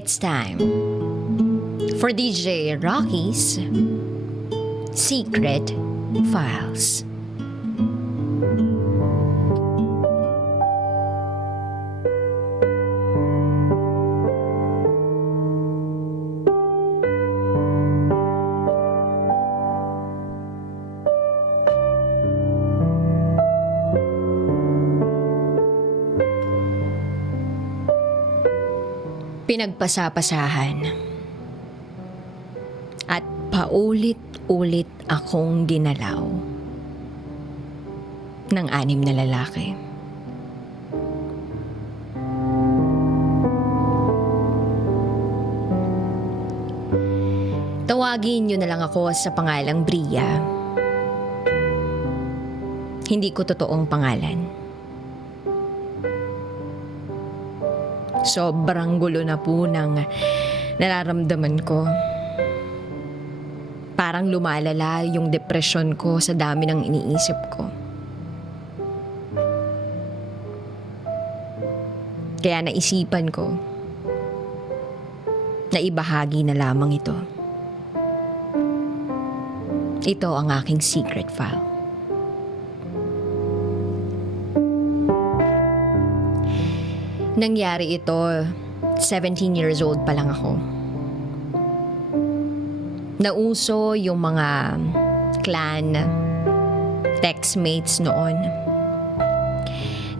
It's time for DJ Rocky's Secret Files. Pinagpasapasahan at paulit-ulit akong dinalaw ng 6 na lalaki. Tawagin niyo na lang ako sa pangalang Bria. Hindi ko totoong pangalan. Sobrang gulo na po ng nararamdaman ko. Parang lumalala yung depresyon ko sa dami ng iniisip ko. Kaya naisipan ko na ibahagi na lamang ito. Ito ang aking secret file. Nangyari ito, 17 years old pa lang ako. Nauso yung mga clan textmates noon.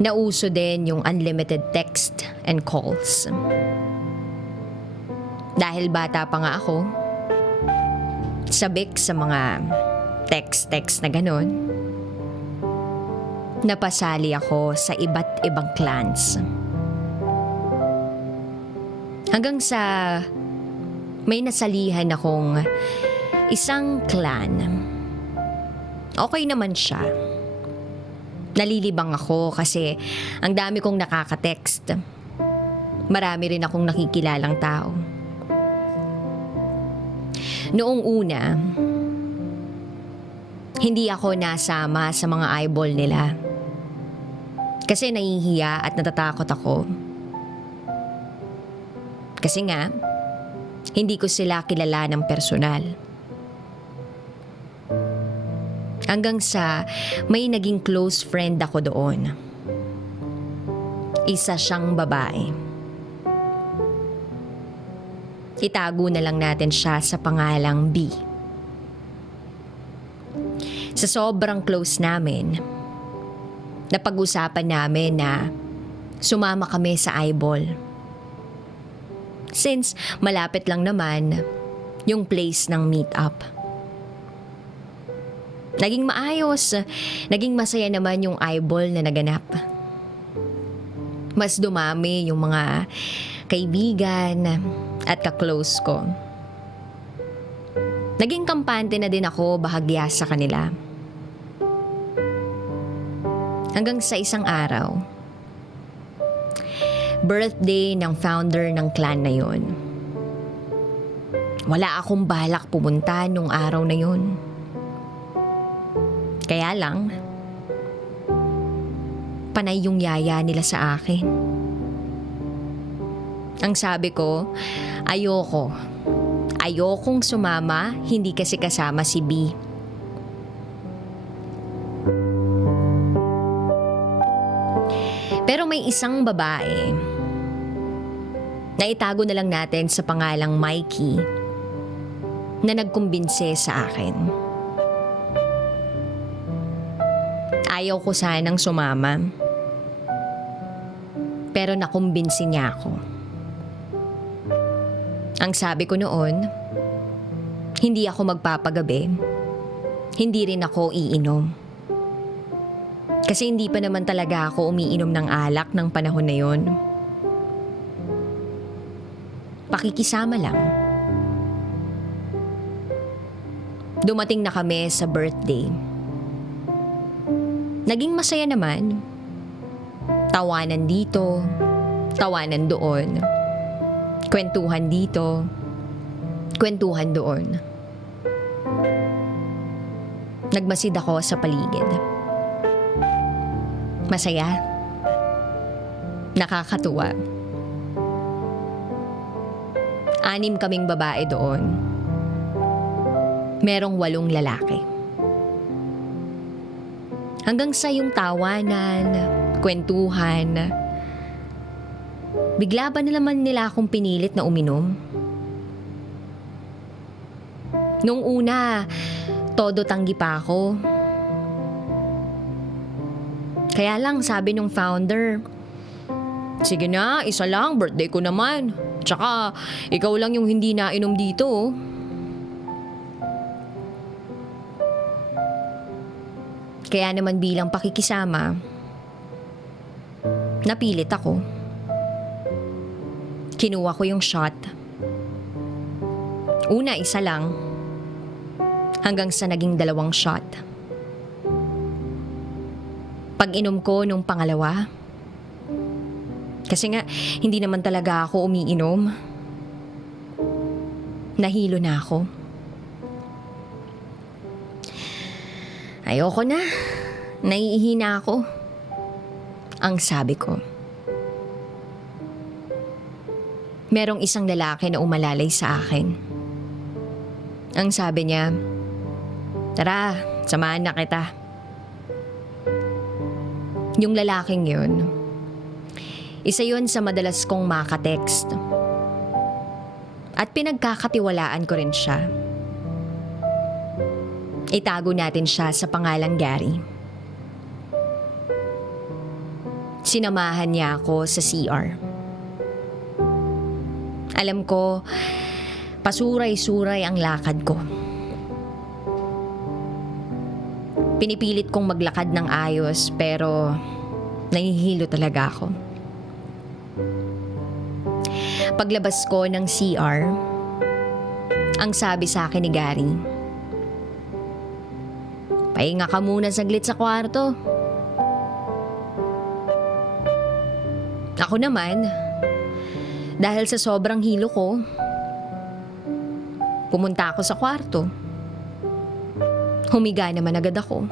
Nauso din yung unlimited text and calls. Dahil bata pa nga ako, sabik sa mga text na ganon, napasali ako sa iba't ibang clans. Hanggang sa may nasalihan akong isang clan. Okay naman siya. Nalilibang ako kasi ang dami kong nakaka-text. Marami rin akong nakikilalang tao. Noong una, hindi ako nasama sa mga eyeball nila. Kasi nahihiya at natatakot ako. Kasi nga, hindi ko sila kilala ng personal. Hanggang sa may naging close friend ako doon. Isa siyang babae. Itago na lang natin siya sa pangalang B. Sa sobrang close namin, napag-usapan namin na sumama kami sa eyeball. Since malapit lang naman yung place ng meet-up. Naging maayos, naging masaya naman yung eyeball na naganap. Mas dumami yung mga kaibigan at ka-close ko. Naging kampante na din ako bahagya sa kanila. Hanggang sa isang araw, birthday ng founder ng clan na yon. Wala akong balak pumunta nung araw na yon. Kaya lang, panay yung yaya nila sa akin. Ang sabi ko, ayokong sumama, hindi kasi kasama si B. Pero may isang babae na itago na lang natin sa pangalang Mikey na nagkumbinse sa akin. Ayaw ko sanang sumama, pero nakumbinsi niya ako. Ang sabi ko noon, hindi ako magpapagabi, hindi rin ako iinom. Kasi hindi pa naman talaga ako umiinom ng alak ng panahon na yon. Pakikisama lang. Dumating na kami sa birthday. Naging masaya naman. Tawanan dito, tawanan doon. Kwentuhan dito, kwentuhan doon. Nagmasid ako sa paligid. Masaya. Nakakatuwa. 6 kaming babae doon. Merong 8 lalaki. Hanggang sa yung tawanan, kwentuhan. Bigla ba na naman nila akong pinilit na uminom? Nung una, todo tanggi pa ako. Kaya lang sabi nung founder, sige na, isa lang, birthday ko naman. Tsaka, ikaw lang yung hindi nainom dito. Kaya naman bilang pakikisama, napilit ako. Kinuha ko yung shot. Una, isa lang. Hanggang sa naging 2 shot. Pag inom ko nung pangalawa, kasi nga, hindi naman talaga ako umiinom. Nahilo na ako. Ayoko na. Naiihina ako. Ang sabi ko. Merong isang lalaki na umalalay sa akin. Ang sabi niya, tara, samahan na kita. Yung lalaking yun, isa yun sa madalas kong makatext. At pinagkakatiwalaan ko rin siya. Itago natin siya sa pangalang Gary. Sinamahan niya ako sa CR. Alam ko, pasuray-suray ang lakad ko. Pinipilit kong maglakad ng ayos pero nahihilo talaga ako. Paglabas ko ng CR, ang sabi sa akin ni Gary, pahinga ka muna saglit sa kwarto. Ako naman, dahil sa sobrang hilo ko, pumunta ako sa kwarto. Humiga naman agad ako.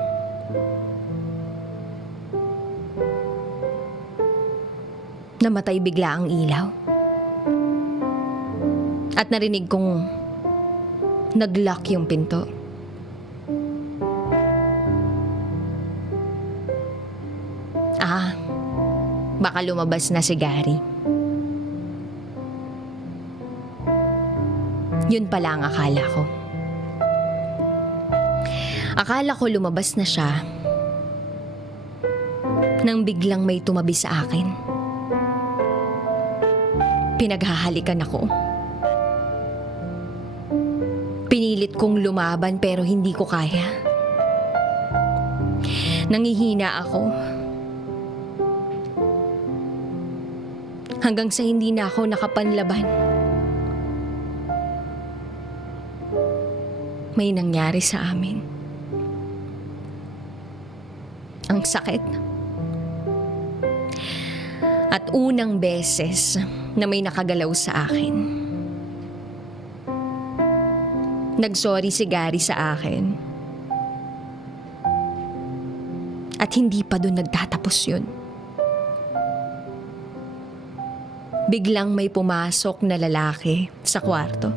Namatay bigla ang ilaw. At narinig kong nag-lock yung pinto. Baka lumabas na si Gary. Yun pala ang akala ko. Akala ko lumabas na siya nang biglang may tumabi sa akin. Pinaghahalikan ako. Pinilit kong lumaban pero hindi ko kaya. Nangihina ako. Hanggang sa hindi na ako nakapanlaban. May nangyari sa amin. Ang sakit. At unang beses na may nakagalaw sa akin. Nagsorry si Gary sa akin. At hindi pa doon nagtatapos yun. Biglang may pumasok na lalaki sa kwarto.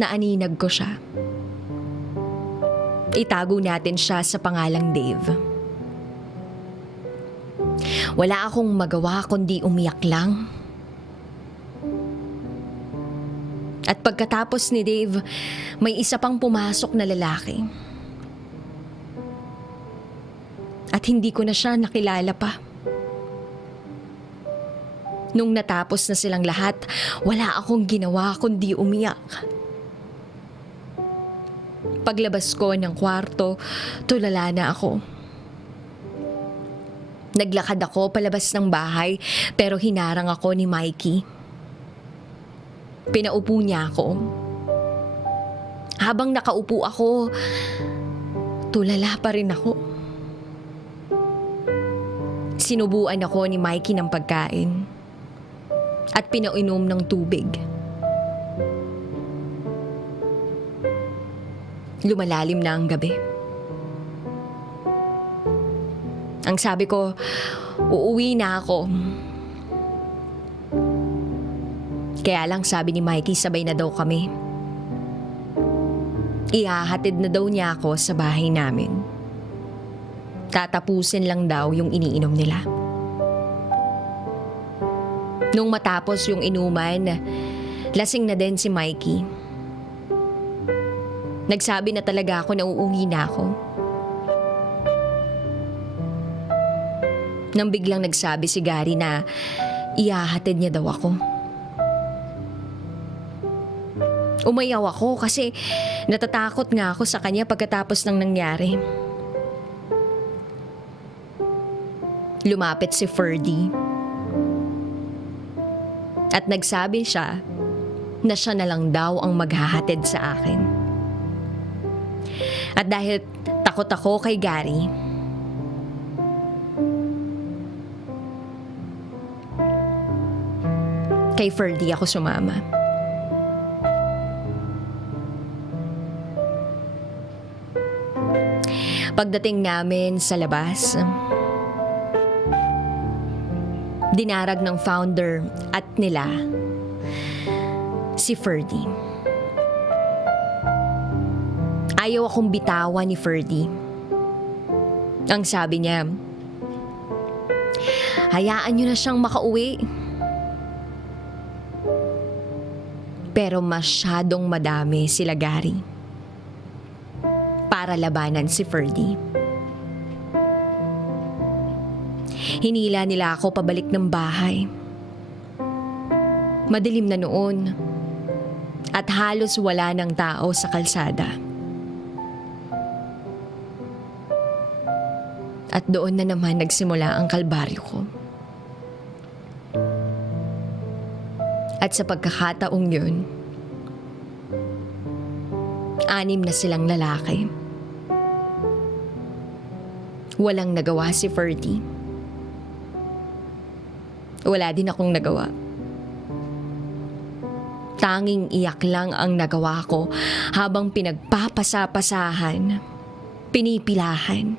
Naaninag ko siya. Itago natin siya sa pangalang Dave. Wala akong magawa kundi umiyak lang. At pagkatapos ni Dave, may isa pang pumasok na lalaki. At hindi ko na siya nakilala pa. Nung natapos na silang lahat, wala akong ginawa kundi umiyak. Paglabas ko ng kwarto, tulala na ako. Naglakad ako palabas ng bahay pero hinarang ako ni Mikey. Pinaupo niya ako. Habang nakaupo ako, tulala pa rin ako. Sinubuan ako ni Mikey ng pagkain at pinainom ng tubig. Lumalalim na ang gabi. Ang sabi ko, uuwi na ako. Kaya lang sabi ni Mikey sabay na daw kami. Ihahatid na daw niya ako sa bahay namin. Tatapusin lang daw yung iniinom nila. Nung matapos yung inuman, lasing na din si Mikey. Nagsabi na talaga ako na uuwi na ako. Nang biglang nagsabi si Gary na ihahatid niya daw ako. Umayaw ako kasi natatakot nga ako sa kanya pagkatapos ng nangyari. Lumapit si Ferdy. At nagsabi siya na siya na lang daw ang maghahatid sa akin. At dahil takot ako kay Gary, kay Ferdy ako sumama. Pagdating namin sa labas, dinarag ng founder at nila si Ferdy. Ayaw akong bitawan ni Ferdy. Ang sabi niya, hayaan niyo na siyang makauwi. Pero masyadong madami sila Gary para labanan si Ferdy. Hinila nila ako pabalik ng bahay. Madilim na noon at halos wala ng tao sa kalsada. At doon na naman nagsimula ang kalbaryo ko. At sa pagkakataong yun, 6 na silang lalaki. Walang nagawa si Ferdy. Wala din akong nagawa. Tanging iyak lang ang nagawa ko habang pinagpapasapasahan, pinipilahan,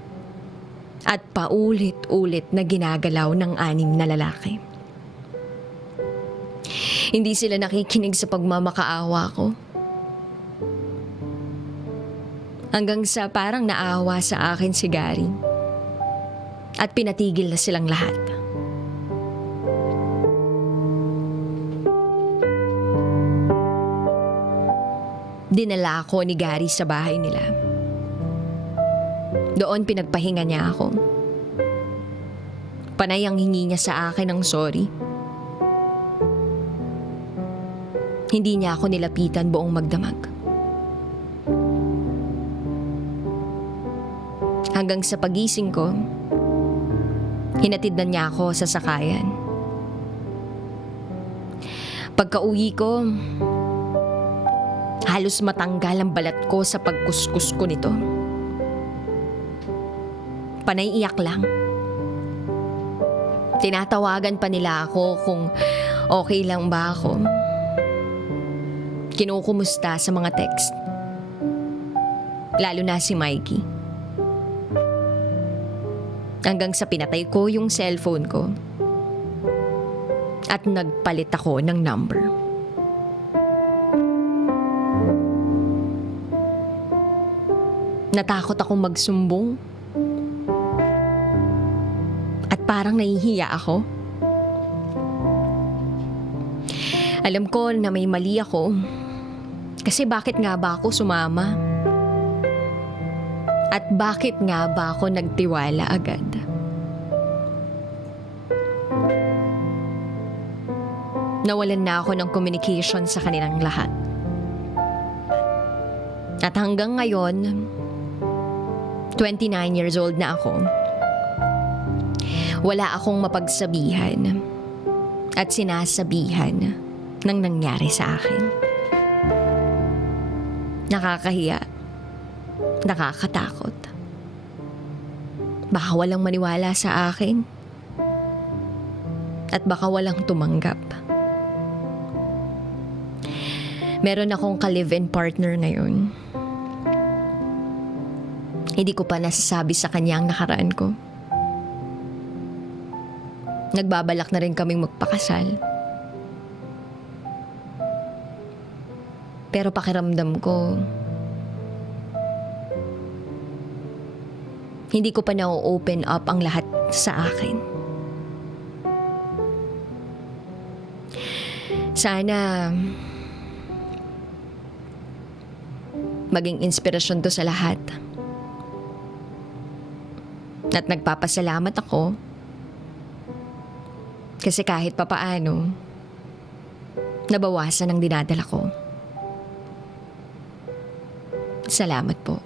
at paulit-ulit na ginagalaw ng 6 na lalaki. Hindi sila nakikinig sa pagmamakaawa ko. Hanggang sa parang naawa sa akin si Gary at pinatigil na silang lahat. Dinala ako ni Gary sa bahay nila. Doon pinagpahinga niya ako. Panay ang hingi niya sa akin ng sorry. Hindi niya ako nilapitan buong magdamag. Hanggang sa pagising ko, hinatid na niya ako sa sakayan. Pagka-uwi ko, halos matanggal ang balat ko sa pagkuskus ko nito. Panay iyak lang. Tinatawagan pa nila ako kung okay lang ba ako. Kinukumusta sa mga text. Lalo na si Mikey. Hanggang sa pinatay ko yung cellphone ko. At nagpalit ako ng number. Natakot akong magsumbong. At parang nahihiya ako. Alam ko na may mali ako. Kasi bakit nga ba ako sumama? At bakit nga ba ako nagtiwala agad? Nawalan na ako ng communication sa kanilang lahat. At hanggang ngayon, 29 years old na ako, wala akong mapagsabihan at sinasabihan ng nangyari sa akin. Nakakahiya. Nakakatakot. Baka walang maniwala sa akin. At baka walang tumanggap. Meron akong ka-live-in partner ngayon. Hindi ko pa nasasabi sa kanya ang nakaraan ko. Nagbabalak na rin kaming magpakasal. Pero pakiramdam ko, hindi ko pa na-open up ang lahat sa akin. Sana maging inspirasyon to sa lahat. At nagpapasalamat ako kasi kahit papaano, nabawasan ang dinadala ko. Salamat po.